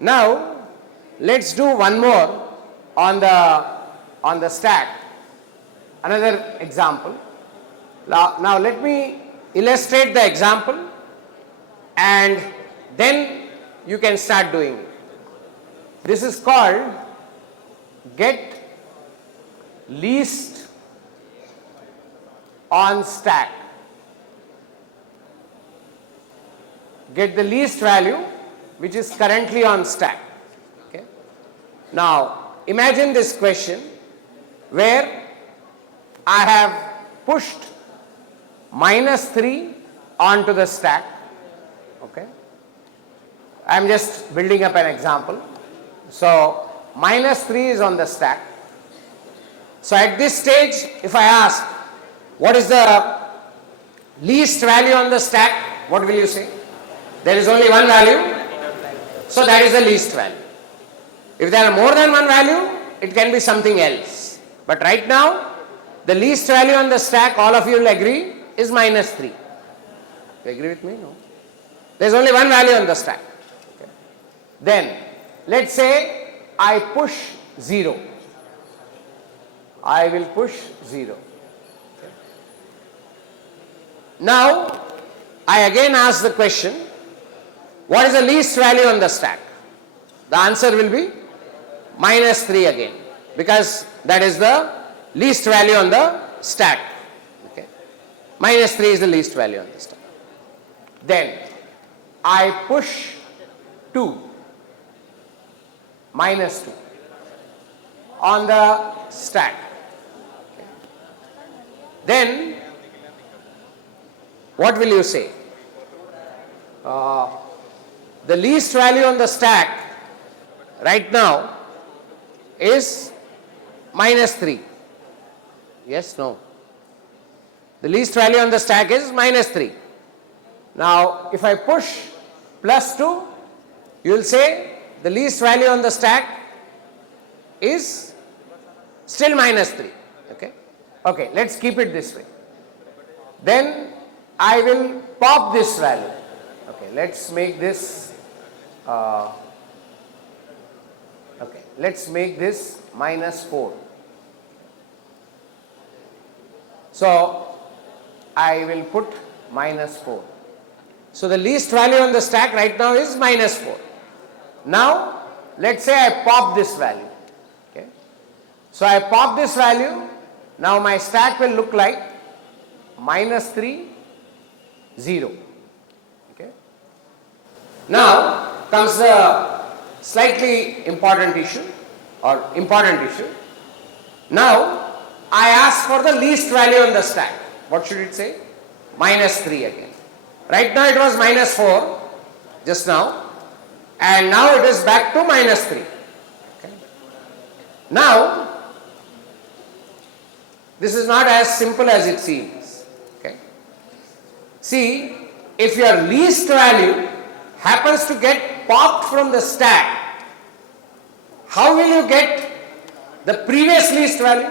Now let's do one more on the stack, another example. Now let me illustrate the example and then you can start doing it. This is called get least on stack. Get the least value which is currently on stack. Okay. Now imagine this question where I have pushed -3 onto the stack. Okay. I am just building up an example. So -3 is on the stack. So at this stage, if I ask what is the least value on the stack, what will you say? There is only one value, so that is the least value. If there are more than one value, it can be something else. But right now, the least value on the stack, all of you will agree, is -3. You agree with me? No? There is only one value on the stack. Okay. Then, let's say I push 0. I will push 0. Okay. Now, I again ask the question, what is the least value on the stack? The answer will be -3 again, because that is the least value on the stack. Okay. -3 is the least value on the stack. Then I push 2, -2 on the stack. Okay. Then what will you say? The least value on the stack right now is -3. Yes, no? The least value on the stack is -3. Now, if I push +2, you will say the least value on the stack is still -3. Okay? Okay, let's keep it this way. Then I will pop this value. Okay, let's make this let's make this -4. So I will put -4. So the least value on the stack right now is -4. Now let's say I pop this value. Okay. So I pop this value. Now my stack will look like -3, 0. Okay. Now comes the slightly important issue or important issue. Now I ask for the least value on the stack. What should it say? -3 again. Right now it was -4 just now, and now it is back to -3. Okay. Now this is not as simple as it seems. Okay. See, if your least value happens to get popped from the stack, how will you get the previous least value?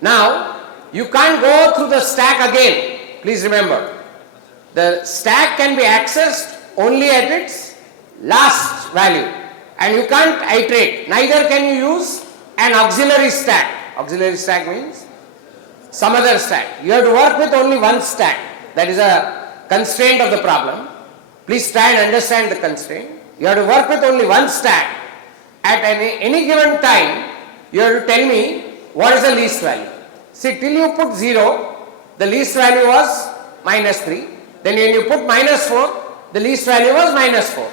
Now, you can't go through the stack again. Please remember, the stack can be accessed only at its last value, and you can't iterate. Neither can you use an auxiliary stack. Auxiliary stack means some other stack. You have to work with only one stack. That is a constraint of the problem. Please try and understand the constraint. You have to work with only one stack. At any given time, you have to tell me what is the least value. See, till you put 0, the least value was -3. Then when you put -4, the least value was -4.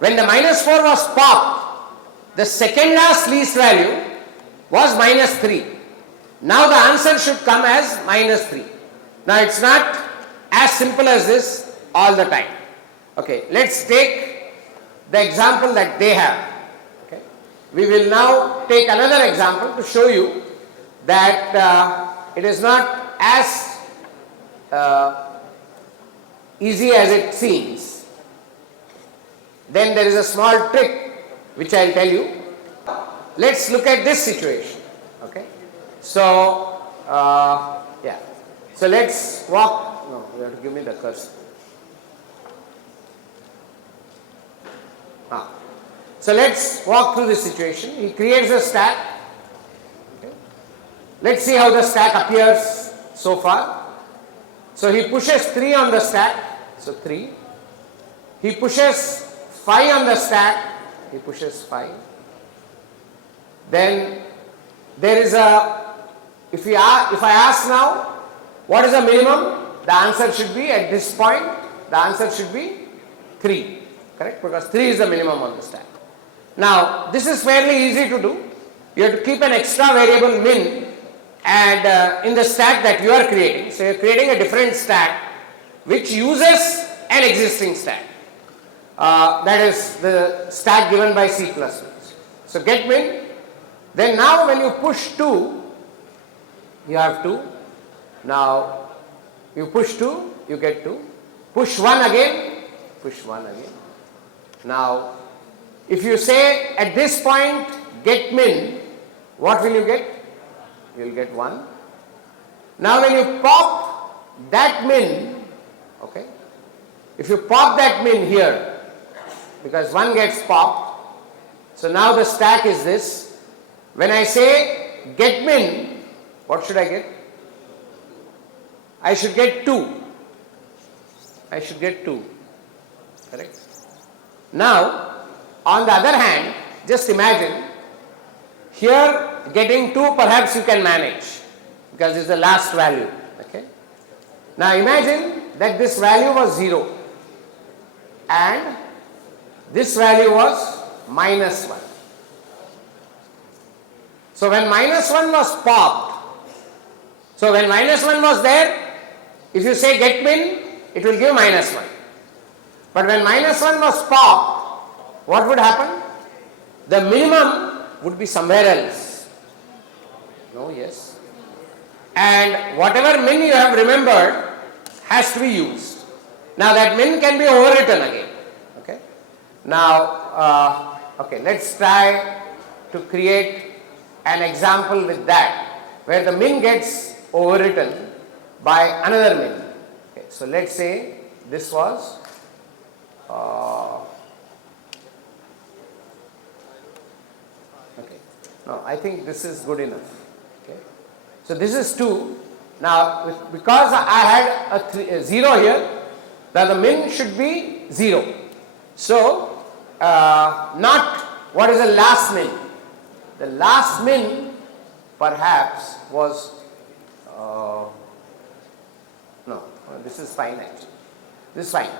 When the -4 was popped, the second last least value was -3. Now the answer should come as -3. Now it's not as simple as this all the time. Okay, let's take the example that they have. Okay. We will now take another example to show you that it is not as easy as it seems. Then there is a small trick which I will tell you. Let's look at this situation. Okay. So, yeah. So let's walk. No, you have to give me the cursor. So let's walk through this situation. He creates a stack. Okay. Let's see how the stack appears so far. So he pushes 3 on the stack. So 3. He pushes 5 on the stack. He pushes 5. Then there is a, if I ask now, what is the minimum? The answer should be, at this point, the answer should be 3. Correct? Because 3 is the minimum on the stack. Now, this is fairly easy to do. You have to keep an extra variable min and in the stack that you are creating. So, you are creating a different stack which uses an existing stack. That is the stack given by C++. So, get min. Then now when you push 2, you have 2. Now, you push 2, you get 2. Push 1 again, push 1 again. Now, if you say at this point get min, what will you get? You will get 1. Now when you pop that min, okay, if you pop that min here, because 1 gets popped, so now the stack is this. When I say get min, what should I get? I should get 2. I should get 2. Correct? Now, on the other hand, just imagine, here getting 2 perhaps you can manage because it's the last value. Okay? Now imagine that this value was 0 and this value was minus 1. So when minus 1 was popped, so when minus 1 was there, if you say get min, it will give minus 1. But when minus 1 was popped, what would happen? The minimum would be somewhere else. No, yes. And whatever min you have remembered has to be used. Now that min can be overwritten again. Okay. Now, okay, let's try to create an example with that, where the min gets overwritten by another min. Okay, so let's say this was okay. No, I think this is good enough. Okay. So this is 2. Now, because I had a 0 here, then the min should be 0. So, not what is the last min. The last min perhaps was, no, this is fine actually. This is fine.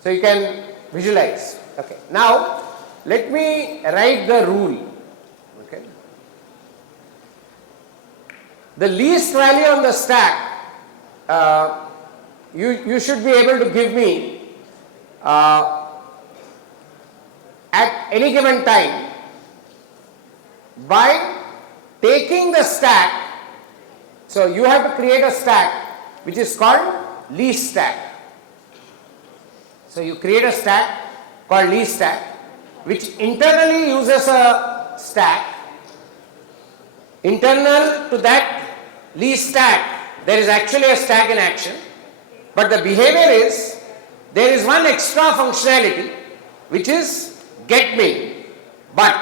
So you can visualize. Okay. Now, let me write the rule. Okay. The least value on the stack, you should be able to give me at any given time by taking the stack. So you have to create a stack which is called least stack. So you create a stack called least stack which internally uses a stack. Internal to that least stack there is actually a stack in action, but the behavior is there is one extra functionality which is get min, but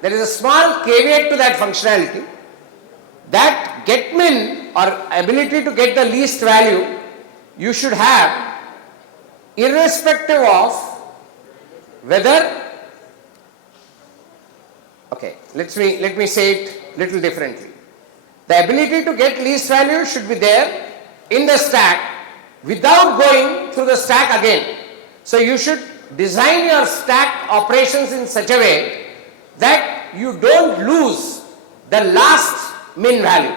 there is a small caveat to that functionality, that get min or ability to get the least value you should have irrespective of whether, okay, let me say it little differently. The ability to get least value should be there in the stack without going through the stack again. So you should design your stack operations in such a way that you don't lose the last min value.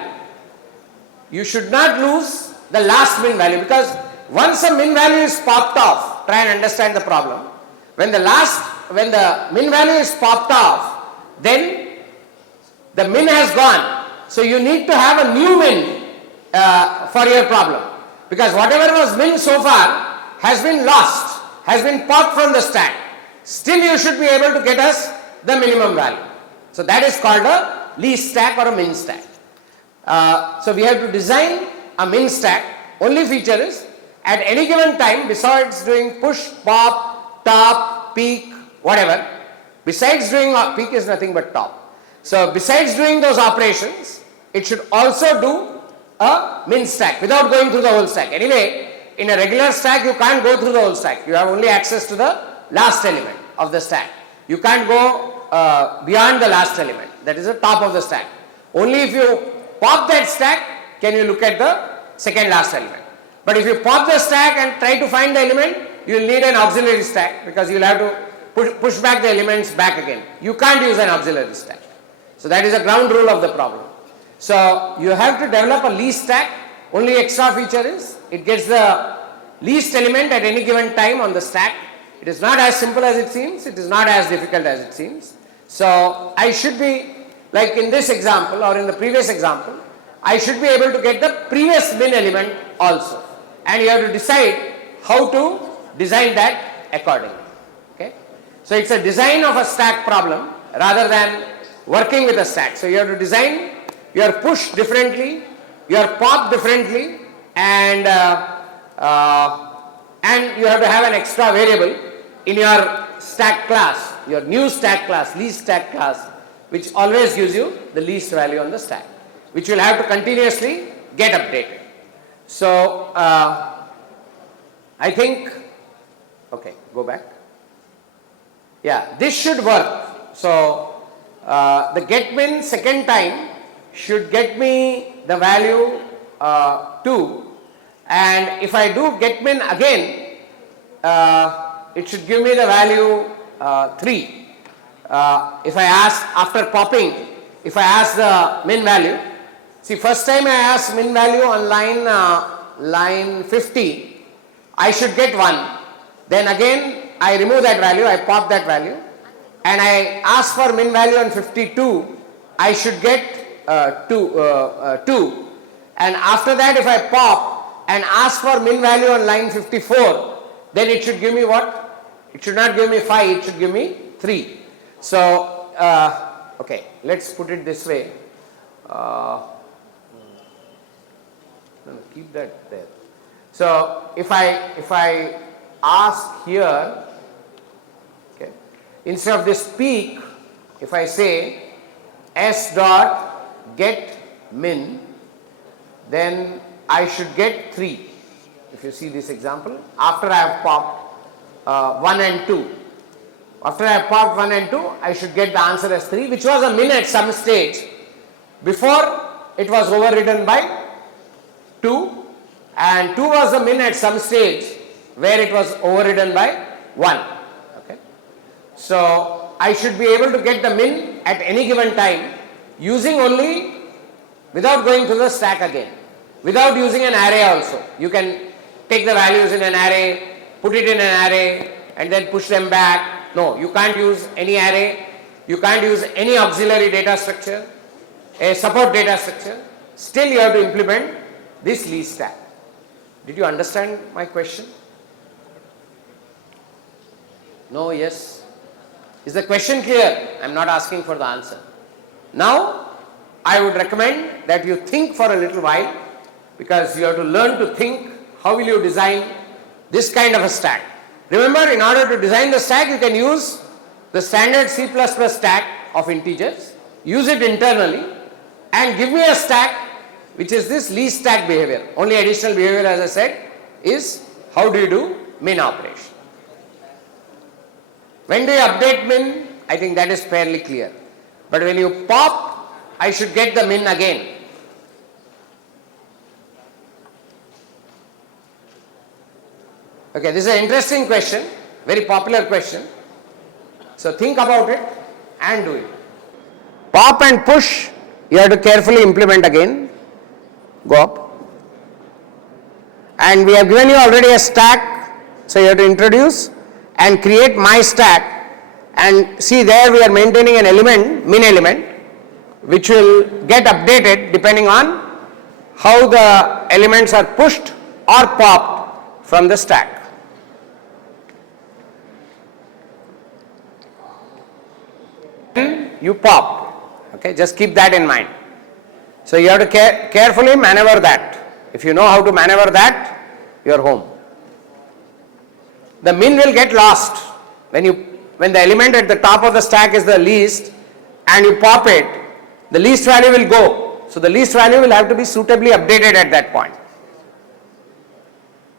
You should not lose the last min value, because once a min value is popped off, try and understand the problem. When the min value is popped off, then the min has gone. So you need to have a new min for your problem, because whatever was min so far has been lost, has been popped from the stack. Still you should be able to get us the minimum value. So that is called a least stack or a min stack. So we have to design a min stack. Only feature is at any given time, besides doing push, pop, top, peak, whatever, besides doing, peak is nothing but top. So besides doing those operations, it should also do a min stack without going through the whole stack. Anyway, in a regular stack, you can't go through the whole stack. You have only access to the last element of the stack. You can't go beyond the last element. That is the top of the stack. Only if you pop that stack, can you look at the second last element. But if you pop the stack and try to find the element, you will need an auxiliary stack, because you will have to push back the elements back again. You can't use an auxiliary stack. So that is a ground rule of the problem. So you have to develop a least stack. Only extra feature is it gets the least element at any given time on the stack. It is not as simple as it seems. It is not as difficult as it seems. So I should be, like in this example or in the previous example, I should be able to get the previous min element also. And you have to decide how to design that accordingly. Okay? So it's a design of a stack problem rather than working with a stack. So you have to design your push differently, your pop differently, and you have to have an extra variable in your stack class, your new stack class, least stack class, which always gives you the least value on the stack, which will have to continuously get updated. So I think, okay, go back. Yeah, this should work. So the get min second time should get me the value 2, and if I do get min again, it should give me the value 3. If I ask after popping, if I ask the min value, see, first time I ask min value on line 50, I should get 1. Then again I remove that value, I pop that value, and I ask for min value on 52, I should get 2. And after that, if I pop and ask for min value on line 54, then it should give me what? It should not give me 5, it should give me 3. So, okay, let's put it this way. No, keep that there. So, if I ask here, okay, instead of this peak, if I say s dot get min, then I should get 3. If you see this example, after I have popped 1 and 2. After I have popped 1 and 2, I should get the answer as 3, which was a min at some stage before it was overridden by 2, and 2 was the min at some stage where it was overridden by 1. Okay. So I should be able to get the min at any given time using only, without going to the stack again, without using an array also. You can take the values in an array, put it in an array, and then push them back. No, you can't use any array, you can't use any auxiliary data structure, a support data structure. Still you have to implement this least stack. Did you understand my question? No, yes? Is the question clear? I am not asking for the answer. Now, I would recommend that you think for a little while, because you have to learn to think how will you design this kind of a stack. Remember, in order to design the stack, you can use the standard C++ stack of integers, use it internally, and give me a stack which is this least stack behavior. Only additional behavior, as I said, is how do you do min operation. When do you update min? I think that is fairly clear. But when you pop, I should get the min again. Okay, this is an interesting question, very popular question. So think about it and do it. Pop and push, you have to carefully implement again. Go up. And we have given you already a stack, so you have to introduce and create my stack, and see there we are maintaining an element, min element, which will get updated depending on how the elements are pushed or popped from the stack. You pop, okay, just keep that in mind. So you have to carefully maneuver that. If you know how to maneuver that, you are home. The min will get lost when you when the element at the top of the stack is the least and you pop it, the least value will go. So the least value will have to be suitably updated at that point.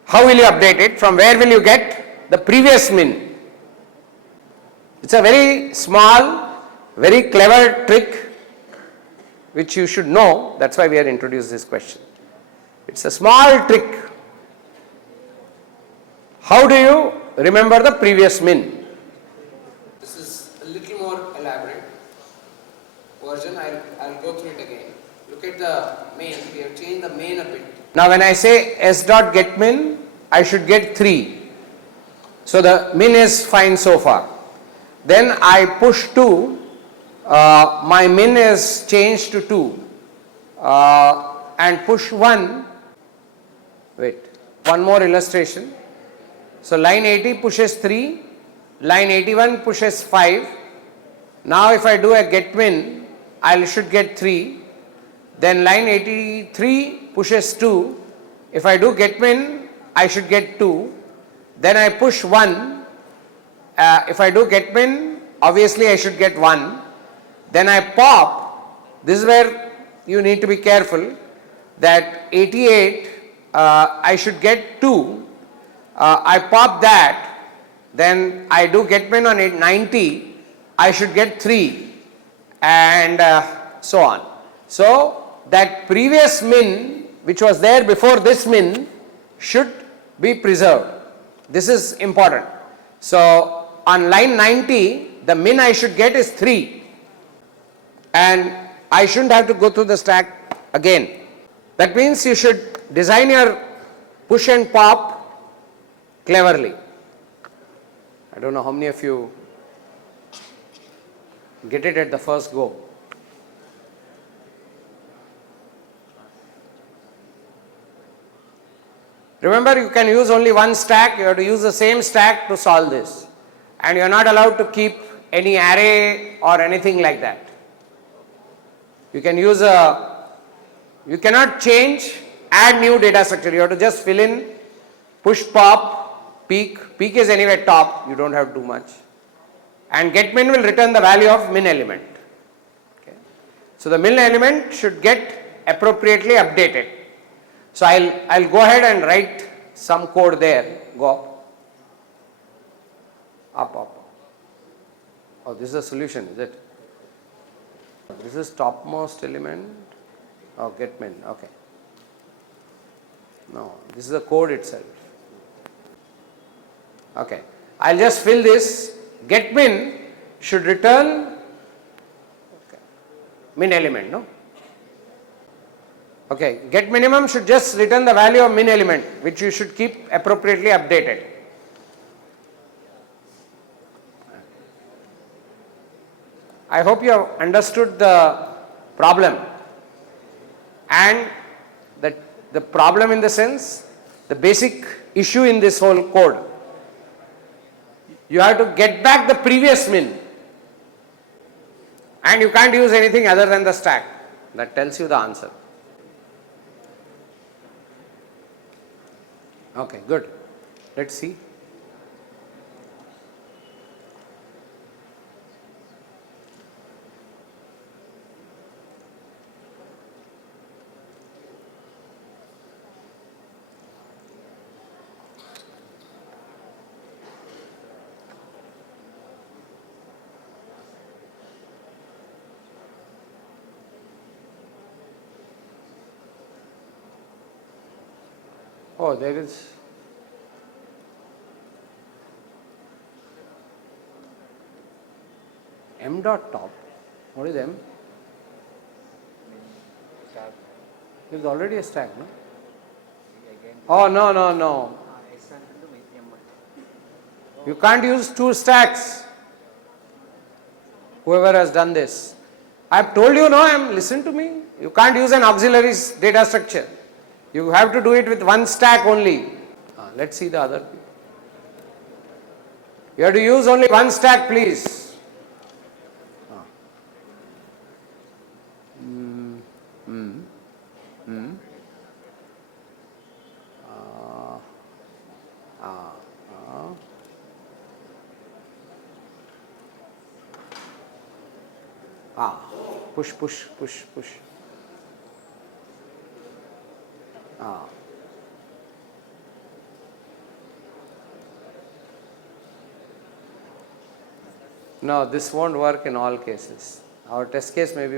How will you update it? From where will you get the previous min? It's a very small, very clever trick which you should know. That's why we have introduced this question. It's a small trick. How do you remember the previous min? This is a little more elaborate version. I'll go through it again. Look at the main. We have changed the main a bit. Now when I say s dot get min, I should get 3. So the min is fine so far. Then I push 2. My min is changed to 2. And push 1. Wait. One more illustration. So line 80 pushes 3. Line 81 pushes 5. Now if I do a get min, I should get 3. Then line 83 pushes 2. If I do get min, I should get 2. Then I push 1. If I do get min, obviously I should get 1. Then I pop. This is where you need to be careful that 88 I should get 2. I pop that. Then I do get min on 90. I should get 3. And so on. So that previous min which was there before this min should be preserved. This is important. So on line 90, the min I should get is 3. And I shouldn't have to go through the stack again. That means you should design your push and pop cleverly. I don't know how many of you get it at the first go. Remember, you can use only one stack. You have to use the same stack to solve this. And you are not allowed to keep any array or anything like that. You can use you cannot change, add new data structure. You have to just fill in, push, pop, peak. Peak is anyway top. You don't have to do much. And get min will return the value of min element. Okay. So the min element should get appropriately updated. So I'll go ahead and write some code there. Go up. Up. Oh, this is a solution, is it? This is topmost element. Oh, get min. Okay. No, this is the code itself. Okay. I'll just fill this. Get min should return min element, no? Okay, get minimum should just return the value of min element, which you should keep appropriately updated. I hope you have understood the problem, and the problem in the sense, the basic issue in this whole code. You have to get back the previous min, and you can't use anything other than the stack. That tells you the answer. Okay, good. Let's see. Oh, there is m dot top. What is m? There is already a stack, no? Oh, no. You can't use 2 stacks. Whoever has done this. I have told you, no, listen to me. You can't use an auxiliary data structure. You have to do it with 1 stack only. Let's see the other people. You have to use only 1 stack, please. Push, push, push, push. No, this won't work in all cases. Our test case may be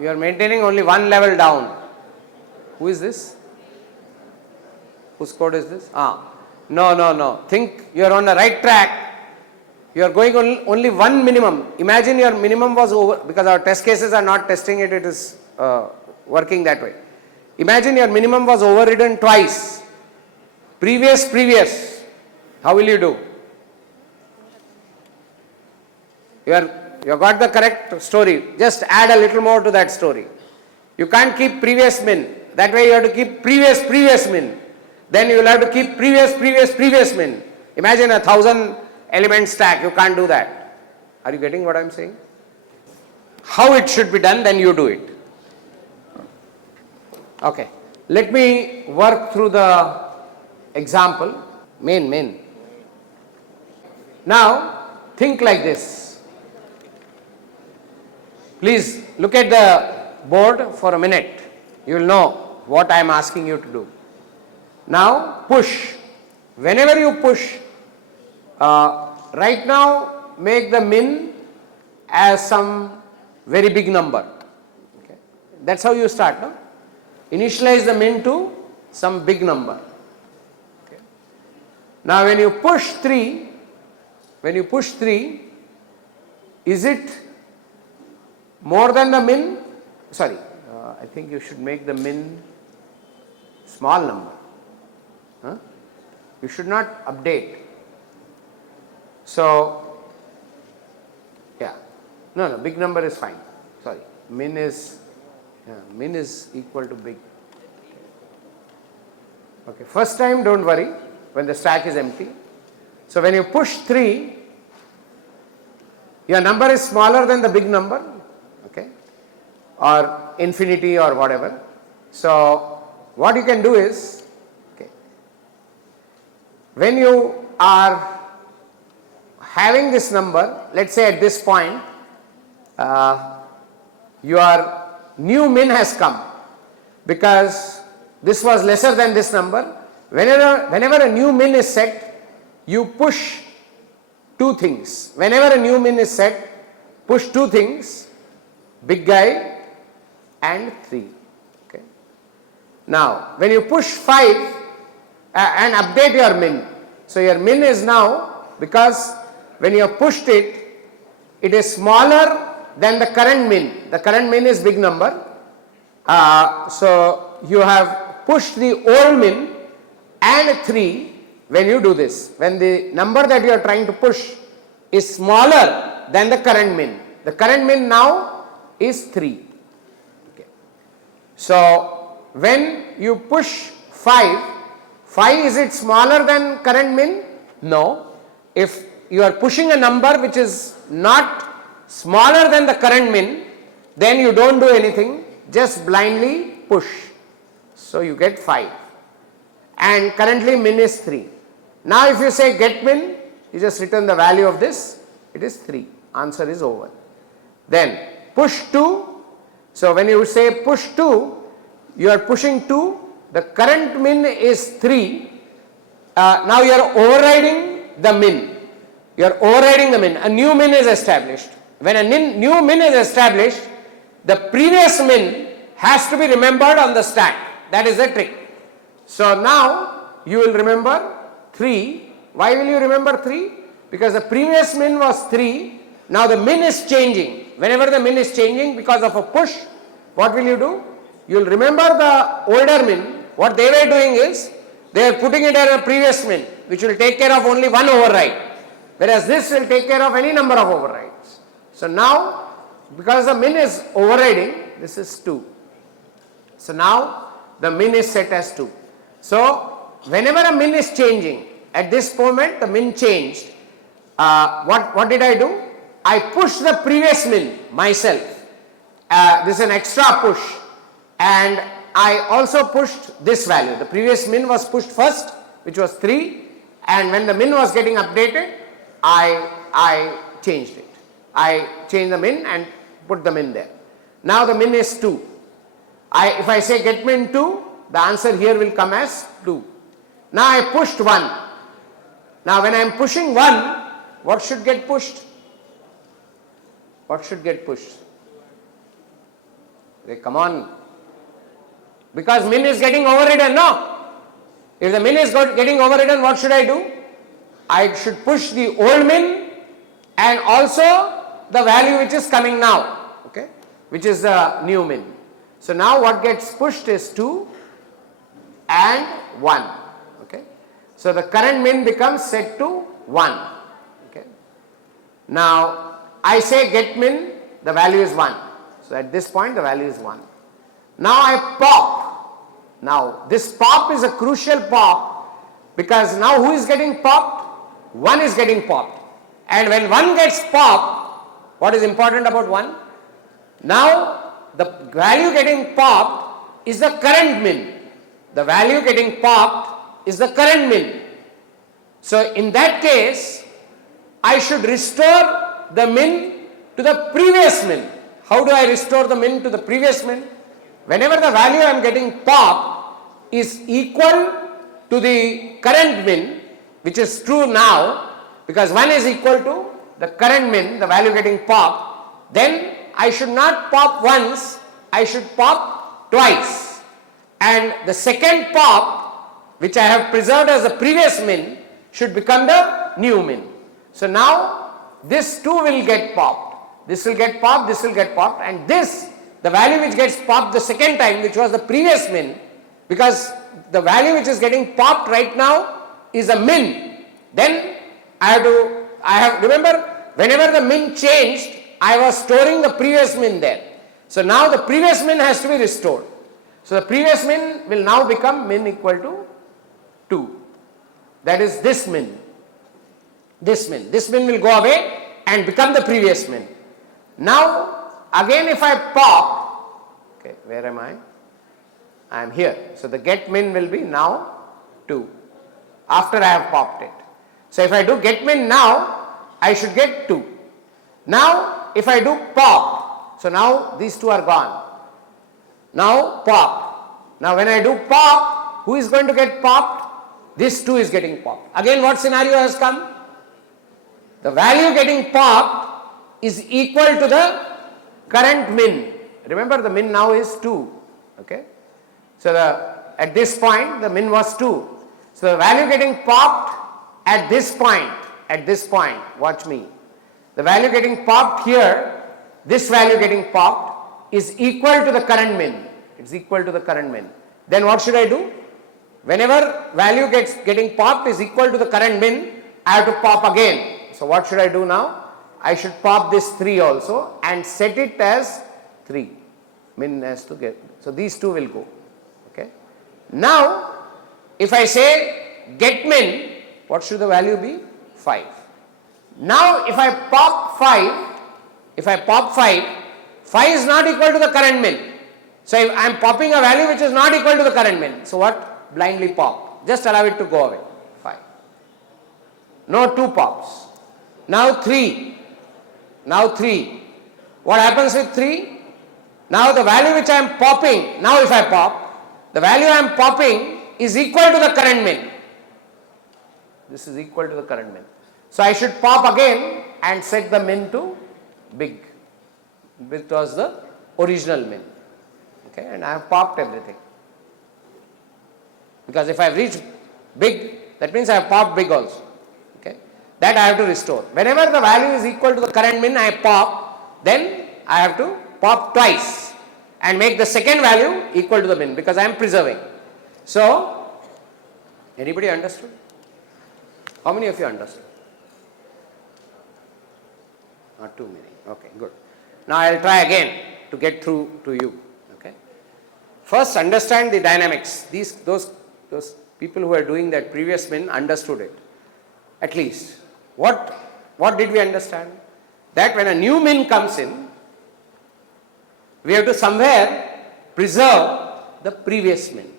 you are maintaining only one level down. Who is this? Whose code is this? No. Think you are on the right track. You are going only one minimum. Imagine your minimum was over, because our test cases are not testing it, it is working that way. Imagine your minimum was overridden twice. Previous. How will you do? You have got the correct story. Just add a little more to that story. You can't keep previous min. That way you have to keep previous min. Then you will have to keep previous min. Imagine a 1000 element stack. You can't do that. Are you getting what I am saying? How it should be done, then you do it. Okay. Let me work through the example. Main. Now, think like this. Please look at the board for a minute. You will know what I am asking you to do. Now, push. Whenever you push, right now make the min as some very big number. Okay. That's how you start, no? Initialize the min to some big number. Okay. Now when you push 3, is it more than the min? Sorry, I think you should make the min small number. You should not update. So, yeah, no, big number is fine. Sorry, min is equal to big. Okay, first time don't worry when the stack is empty. So when you push 3, your number is smaller than the big number, okay, or infinity or whatever. So what you can do is, okay, when you are having this number, let's say at this point, your new min has come because this was lesser than this number. Whenever a new min is set, you push two things. Whenever a new min is set, push two things, big guy and 3. Okay. Now, when you push 5 and update your min, so your min is now, because when you have pushed it, it is smaller than the current min. The current min is big number. So you have pushed the old min and 3 when you do this. When the number that you are trying to push is smaller than the current min. The current min now is 3. Okay. So when you push 5, is it smaller than current min? No. If you are pushing a number which is not smaller than the current min, then you don't do anything, just blindly push. So you get 5. And currently min is 3. Now if you say get min, you just return the value of this, it is 3. Answer is over. Then push 2. So when you say push 2, you are pushing 2, the current min is 3. Now you are overriding the min. You are overriding the min. A new min is established. When a new min is established, the previous min has to be remembered on the stack. That is the trick. So now you will remember 3. Why will you remember 3? Because the previous min was 3. Now the min is changing. Whenever the min is changing because of a push, what will you do? You will remember the older min. What they were doing is, they are putting it as a previous min, which will take care of only one override. Whereas this will take care of any number of overrides. So now, because the min is overriding, this is 2. So now the min is set as 2. So whenever a min is changing, at this moment the min changed, what did I do? I pushed the previous min myself. This is an extra push, and I also pushed this value. The previous min was pushed first, which was 3, and when the min was getting updated, I changed it. I changed the min and put the min there. Now the min is 2. If I say get min 2, the answer here will come as 2. Now I pushed 1. Now when I am pushing 1, what should get pushed? What should get pushed? Come on. Because min is getting overridden, no? If the min is getting overridden, what should I do? I should push the old min and also the value which is coming now, okay, which is the new min. So now what gets pushed is 2 and 1, okay. So the current min becomes set to 1, okay. Now I say get min, the value is 1. So at this point the value is 1. Now I pop. Now this pop is a crucial pop because now who is getting popped? 1 is getting popped. And when 1 gets popped, what is important about 1? Now the value getting popped is the current min. The value getting popped is the current min. So in that case, I should restore the min to the previous min. How do I restore the min to the previous min? Whenever the value I am getting popped is equal to the current min, which is true now, because 1 is equal to the current min, the value getting popped, then I should not pop once, I should pop twice. And the second pop, which I have preserved as the previous min, should become the new min. So now this too will get popped. This will get popped, this will get popped, and this, the value which gets popped the second time, which was the previous min, because the value which is getting popped right now is a min, then remember, whenever the min changed, I was storing the previous min there. So now the previous min has to be restored. So the previous min will now become min equal to 2. That is this min. This min. This min will go away and become the previous min. Now again if I pop, okay, where am I? I am here. So the get min will be now 2 after I have popped it. So if I do get min now, I should get 2. Now if I do pop, so now these two are gone. Now pop. Now when I do pop, who is going to get popped? This 2 is getting popped. Again what scenario has come? The value getting popped is equal to the current min. Remember the min now is 2. Okay. So at this point the min was 2. So the value getting popped at this point, watch me. The value getting popped here, this value getting popped is equal to the current min. It's equal to the current min. Then what should I do? Whenever value getting popped is equal to the current min, I have to pop again. So what should I do now? I should pop this 3 also and set it as 3. Min has to get. So these two will go. Okay. Now if I say get min, what should the value be? 5. Now if I pop 5, 5 is not equal to the current min. So if I am popping a value which is not equal to the current min. So what? Blindly pop. Just allow it to go away. 5. No 2 pops. Now 3. Now 3. What happens with 3? Now the value which I am popping, now if I pop, the value I am popping is equal to the current min. This is equal to the current min. So I should pop again and set the min to big, which was the original min. Okay, and I have popped everything. Because if I have reached big, that means I have popped big also. Okay, that I have to restore. Whenever the value is equal to the current min, I pop, then I have to pop twice and make the second value equal to the min because I am preserving. So, anybody understood? How many of you understood? Not too many. Okay, good. Now I will try again to get through to you. Okay. First, understand the dynamics. Those people who are doing that previous min understood it. At least. What did we understand? That when a new min comes in, we have to somewhere preserve the previous min.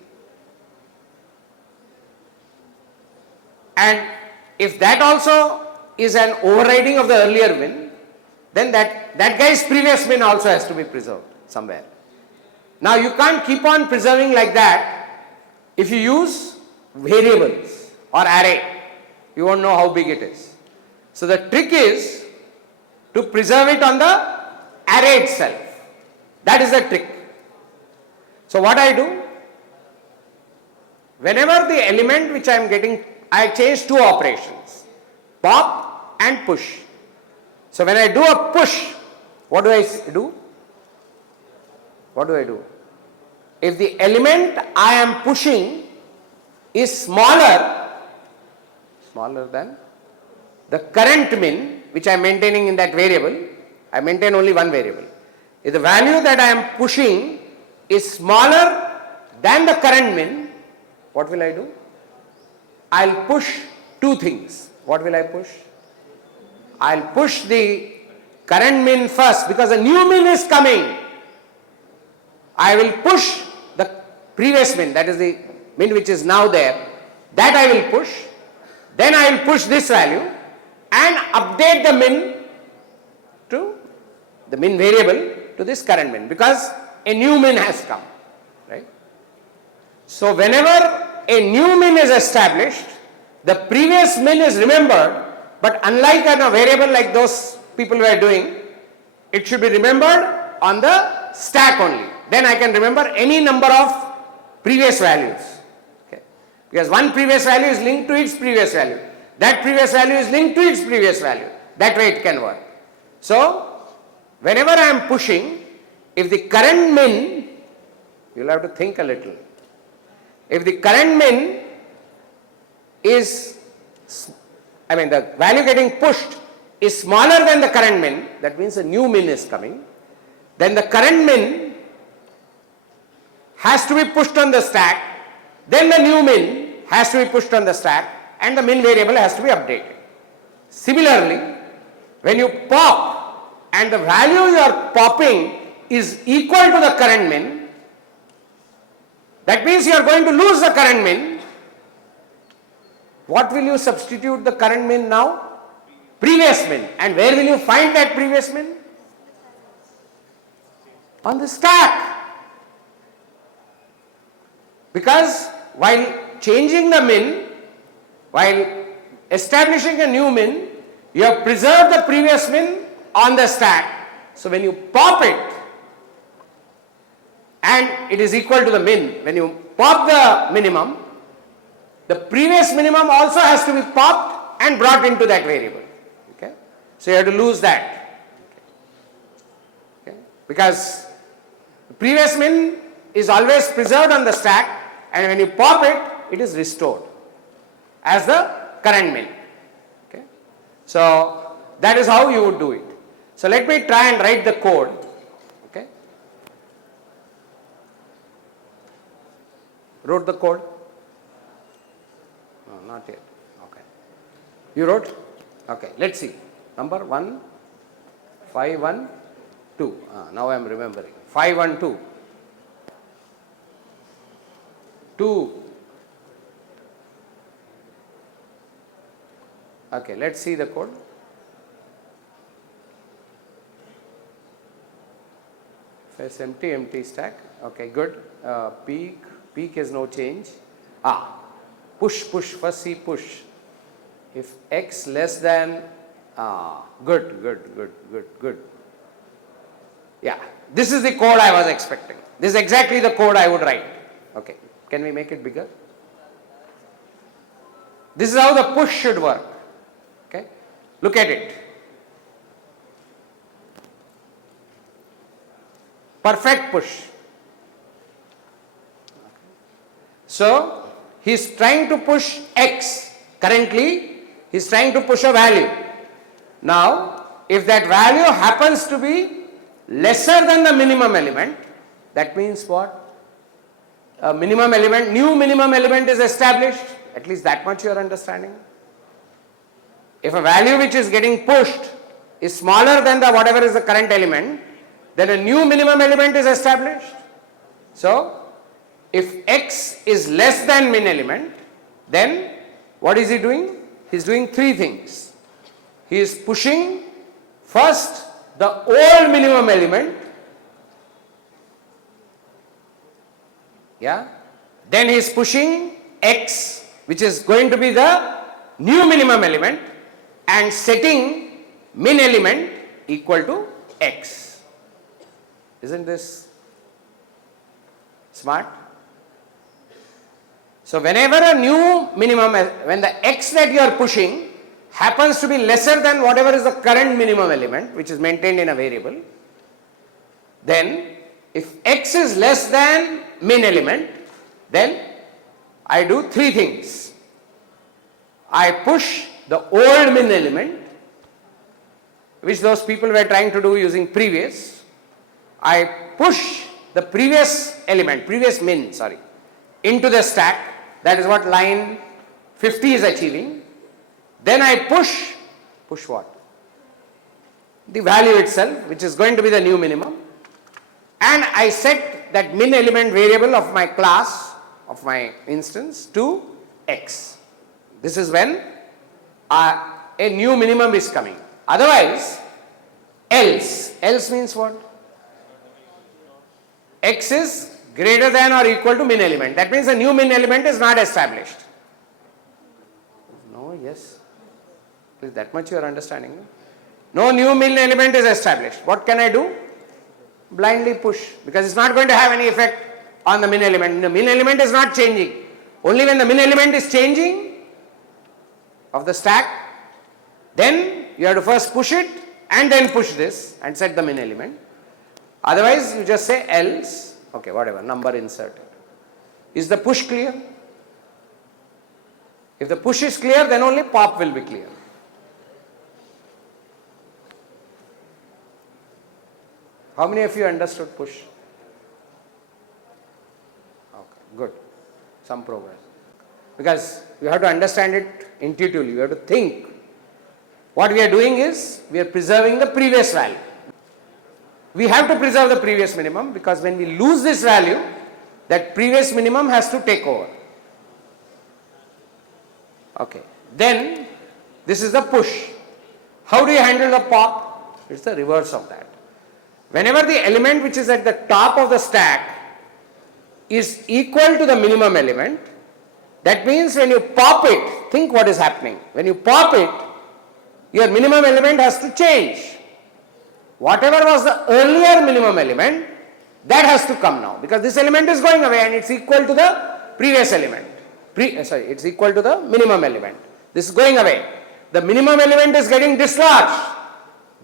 And if that also is an overriding of the earlier min, then that guy's previous min also has to be preserved somewhere. Now you can't keep on preserving like that if you use variables or array. You won't know how big it is. So the trick is to preserve it on the array itself. That is the trick. So what I do, whenever the element which I am getting, I change two operations, pop and push. So when I do a push, what do I do? What do I do? If the element I am pushing is smaller than the current min which I am maintaining in that variable, I maintain only one variable. If the value that I am pushing is smaller than the current min, what will I do? I will push two things. What will I push? I will push the current min first because a new min is coming. I will push the previous min, that is the min which is now there, that I will push. Then I will push this value and update the min to the min variable to this current min because a new min has come, right? So whenever a new min is established, the previous min is remembered, but unlike a variable like those people were doing, it should be remembered on the stack only. Then I can remember any number of previous values. Okay. Because one previous value is linked to its previous value. That previous value is linked to its previous value. That way it can work. So, whenever I am pushing, if the current min, you will have to think a little. If the current min is, the value getting pushed is smaller than the current min, that means a new min is coming, then the current min has to be pushed on the stack, then the new min has to be pushed on the stack, and the min variable has to be updated. Similarly, when you pop and the value you are popping is equal to the current min, that means you are going to lose the current min. What will you substitute the current min now? Previous min. And where will you find that previous min? On the stack. Because while changing the min, while establishing a new min, you have preserved the previous min on the stack. So when you pop it, and it is equal to the min, when you pop the minimum, the previous minimum also has to be popped and brought into that variable. Okay? So you have to lose that. Okay? Because the previous min is always preserved on the stack, and when you pop it, it is restored as the current min. Okay? So that is how you would do it. So let me try and write the code. Okay? Wrote the code? No, not yet. Okay. You wrote? Okay. Let's see. Number 1512. Now I am remembering. 512. 2. Okay, let's see the code. First empty stack. Okay, good. Peak is no change. Push. First see push. If x less than, good. Yeah, this is the code I was expecting. This is exactly the code I would write. Okay, can we make it bigger? This is how the push should work. Okay, look at it. Perfect push. So, he is trying to push x. Currently, he is trying to push a value. Now, if that value happens to be lesser than the minimum element, that means what? A minimum element, new minimum element is established. At least that much you are understanding. If a value which is getting pushed is smaller than the whatever is the current element, then a new minimum element is established. So, If X is less than min element, then what is he doing? He is doing three things. He is pushing first the old minimum element, yeah, then he is pushing X, which is going to be the new minimum element, and setting min element equal to X. Isn't this smart? So whenever a new minimum, when the X that you are pushing happens to be lesser than whatever is the current minimum element, which is maintained in a variable, then if X is less than min element, then I do three things. I push the old min element, which those people were trying to do using previous. I push the previous element, previous min, into the stack. That is what line 50 is achieving. Then I push what? The value itself, which is going to be the new minimum. And I set that min element variable of my class, of my instance, to X. This is when a new minimum is coming. Otherwise, else means what? X is greater than or equal to min element. That means a new min element is not established. No, yes. Is that much you are understanding? No new min element is established. What can I do? Blindly push, because it's not going to have any effect on the min element. The min element is not changing. Only when the min element is changing of the stack, then you have to first push it and then push this and set the min element. Otherwise, you just say else, okay, whatever, number inserted. Is the push clear? If the push is clear, then only pop will be clear. How many of you understood push? Okay, good. Some progress. Because you have to understand it intuitively, you have to think. What we are doing is, we are preserving the previous value. We have to preserve the previous minimum, because when we lose this value, that previous minimum has to take over. Okay. Then, this is the push. How do you handle the pop? It's the reverse of that. Whenever the element which is at the top of the stack is equal to the minimum element, that means when you pop it, think what is happening. When you pop it, your minimum element has to change. Whatever was the earlier minimum element, that has to come now, because this element is going away and it's equal to the previous element. It's equal to the minimum element. This is going away. The minimum element is getting dislodged.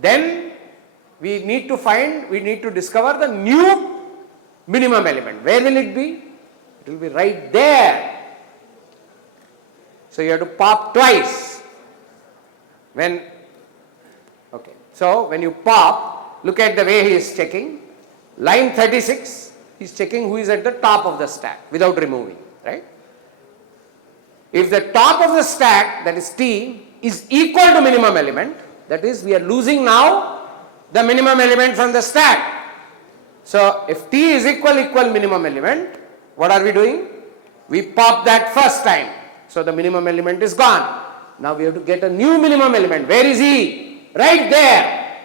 Then we need to discover the new minimum element. Where will it be? It will be right there. So you have to pop twice. So when you pop, look at the way he is checking. Line 36, he is checking who is at the top of the stack without removing, right? If the top of the stack, that is T, is equal to minimum element, that is, we are losing now the minimum element from the stack. So if T is equal minimum element, what are we doing? We pop that first time. So the minimum element is gone. Now we have to get a new minimum element. Where is he? Right there.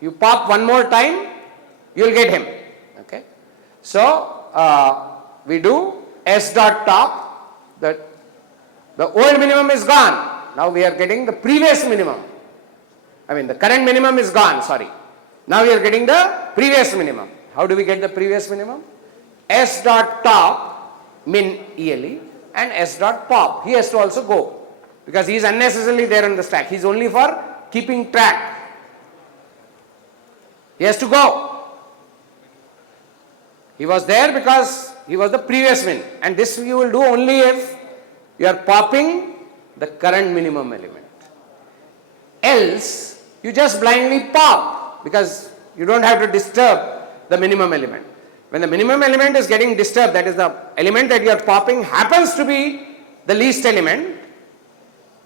You pop one more time, you will get him. Okay. So we do S dot top. The old minimum is gone. Now we are getting the previous minimum. The current minimum is gone, sorry. Now we are getting the previous minimum. How do we get the previous minimum? S dot top, min ELE, and S dot pop. He has to also go, because he is unnecessarily there on the stack. He is only for keeping track. He has to go. He was there because he was the previous min, and this you will do only if you are popping the current minimum element. Else, you just blindly pop, because you don't have to disturb the minimum element. When the minimum element is getting disturbed, that is the element that you are popping happens to be the least element,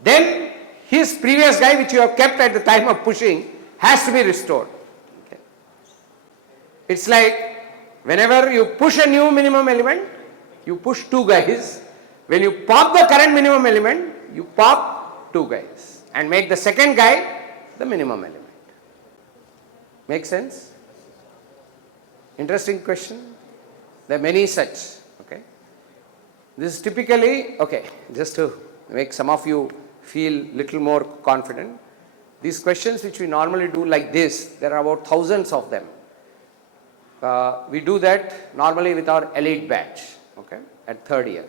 then his previous guy which you have kept at the time of pushing has to be restored. Okay. It's like whenever you push a new minimum element, You push 2 guys. When you pop the current minimum element, you pop 2 guys and make the second guy the minimum element. Make sense? Interesting question. There are many such. Okay. This is typically, okay, just to make some of you feel little more confident. These questions which we normally do like this, there are about thousands of them. We do that normally with our elite batch, okay, at third year.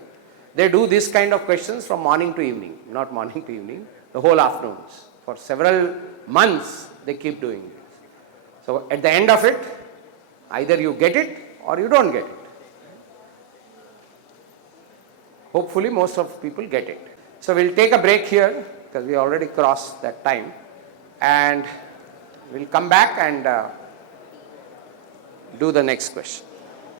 They do this kind of questions from morning to evening, not morning to evening, the whole afternoons. For several months, they keep doing this. So at the end of it, either you get it or you don't get it. Hopefully, most of people get it. So we'll take a break here because we already crossed that time, and we'll come back and do the next question.